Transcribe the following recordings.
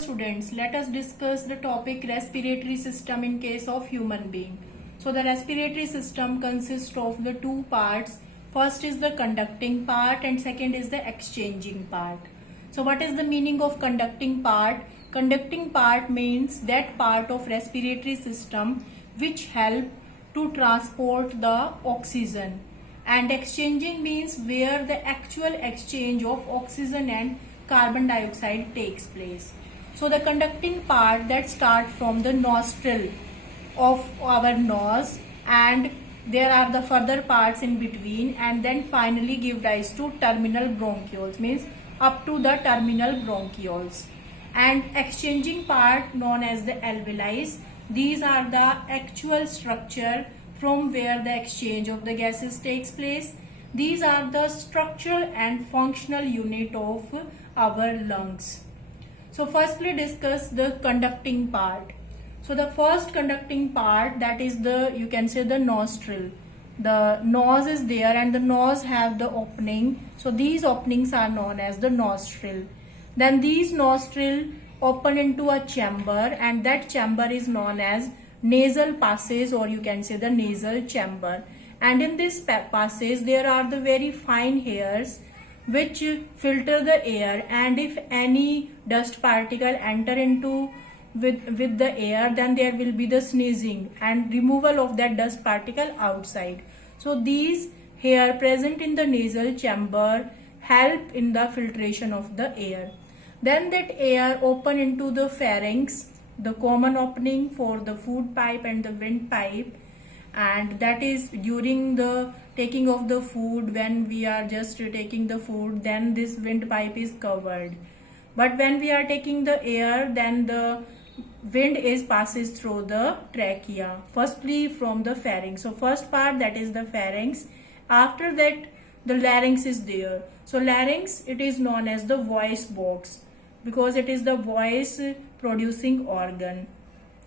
Students, let us discuss the topic respiratory system in case of human being. So the respiratory system consists of the two parts. First is the conducting part and second is the exchanging part. So what is the meaning of conducting part? Conducting part means that part of respiratory system which help to transport the oxygen, and exchanging means where the actual exchange of oxygen and carbon dioxide takes place. So the conducting part that starts from the nostril of our nose, and there are the further parts in between, and then finally give rise to terminal bronchioles, means up to the terminal bronchioles. And exchanging part known as the alveoli. These are the actual structure from where the exchange of the gases takes place. These are the structural and functional unit of our lungs. So firstly discuss the conducting part. So the first conducting part, that is the, you can say, the nostril. The nose is there and the nose have the opening. So these openings are known as the nostril. Then these nostril open into a chamber, and that chamber is known as nasal passage, or you can say the nasal chamber. And in this passage there are the very fine hairs which filter the air, and if any dust particle enter into with the air, then there will be the sneezing and removal of that dust particle outside. So these hair present in the nasal chamber help in the filtration of the air. Then that air open into the pharynx, the common opening for the food pipe and the windpipe, and that is during the taking of the food. When we are just taking the food, then this windpipe is covered, but when we are taking the air, then the wind is passes through the trachea, firstly from the pharynx. So first part, that is the pharynx. After that the larynx is there. So larynx, it is known as the voice box because it is the voice producing organ.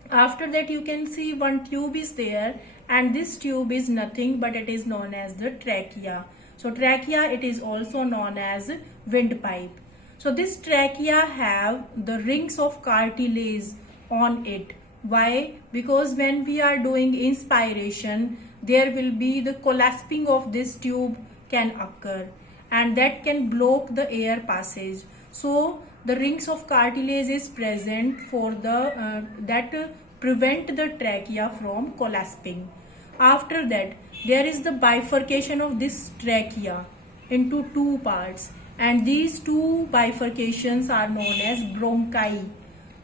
After that you can see one tube is there, and this tube is nothing but it is known as the trachea. So trachea, it is also known as windpipe. So this trachea have the rings of cartilage on it. Why? Because when we are doing inspiration, there will be the collapsing of this tube can occur, and that can block the air passage. So the rings of cartilage is present for the that prevent the trachea from collapsing. After that there is the bifurcation of this trachea into two parts, and these two bifurcations are known as bronchi,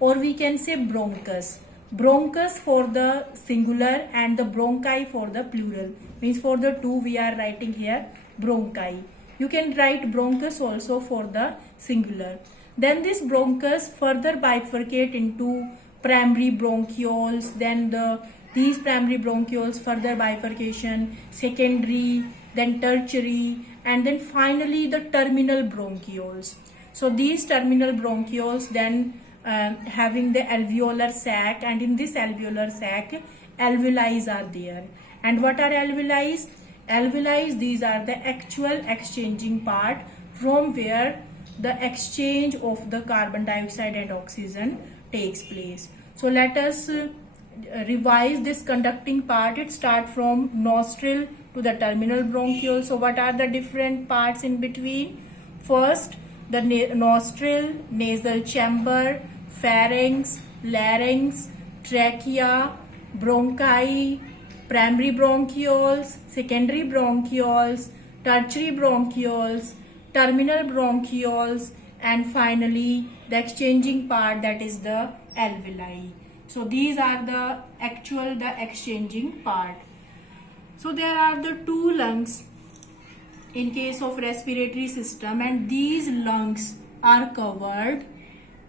or we can say bronchus. Bronchus for the singular and the bronchi for the plural, means for the two we are writing here bronchi. You can write bronchus also for the singular. Then this bronchus further bifurcate into primary bronchioles, then these primary bronchioles further bifurcation, secondary, then tertiary, and then finally the terminal bronchioles. So these terminal bronchioles then having the alveolar sac, and in this alveolar sac alveoli are there. And what are alveoli? Alveoli, these are the actual exchanging part from where the exchange of the carbon dioxide and oxygen takes place. So let us revise this conducting part. It starts from nostril to the terminal bronchiole. So what are the different parts in between? First, the nostril, nasal chamber, pharynx, larynx, trachea, bronchi, primary bronchioles, secondary bronchioles, tertiary bronchioles, terminal bronchioles, and finally the exchanging part, that is the alveoli. So these are the exchanging part. So there are the two lungs in case of respiratory system, and these lungs are covered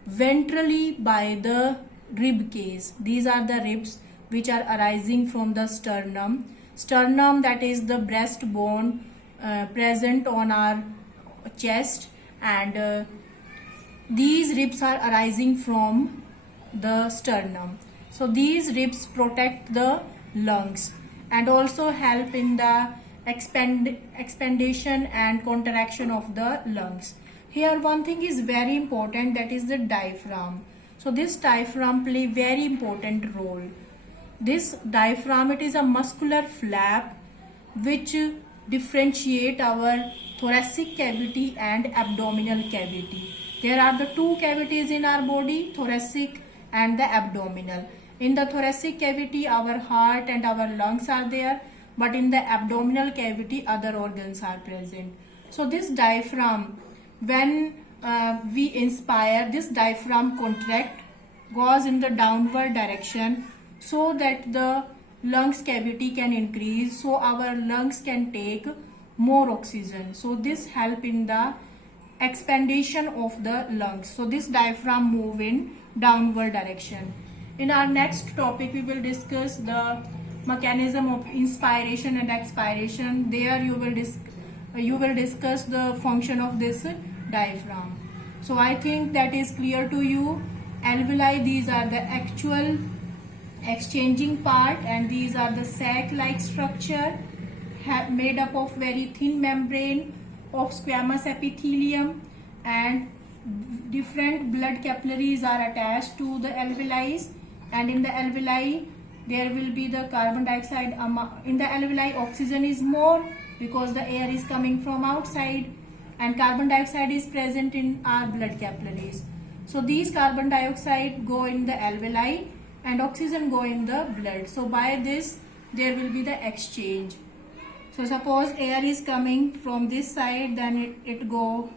ventrally by the rib cage. These are the ribs which are arising from the sternum. Sternum, that is the breastbone present on our chest, and these ribs are arising from the sternum. So these ribs protect the lungs and also help in the expandation and contraction of the lungs. Here one thing is very important, that is the diaphragm. So this diaphragm play very important role. This diaphragm, it is a muscular flap which differentiate our thoracic cavity and abdominal cavity. There are the two cavities in our body, thoracic and the abdominal. In the thoracic cavity, our heart and our lungs are there, but in the abdominal cavity, other organs are present. So this diaphragm, when we inspire, this diaphragm contract, goes in the downward direction so that the lungs cavity can increase, so our lungs can take more oxygen. So this help in the expansion of the lungs. So this diaphragm move in downward direction. In our next topic, we will discuss the mechanism of inspiration and expiration. There you will discuss the function of this diaphragm. So I think that is clear to you. Alveoli, these are the actual exchanging part, and these are the sac-like structure made up of very thin membrane of squamous epithelium, and different blood capillaries are attached to the alveoli, and in the alveoli there will be the carbon dioxide in the alveoli. Oxygen is more because the air is coming from outside, and carbon dioxide is present in our blood capillaries. So these carbon dioxide go in the alveoli and oxygen go in the blood. So by this there will be the exchange. So suppose air is coming from this side, then it go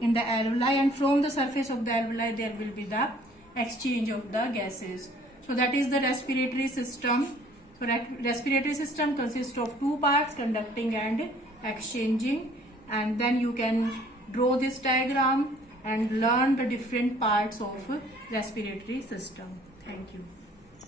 in the alveoli, and from the surface of the alveoli there will be the exchange of the gases. So that is the respiratory system. So respiratory system consists of two parts, conducting and exchanging, and then you can draw this diagram and learn the different parts of respiratory system. Thank you.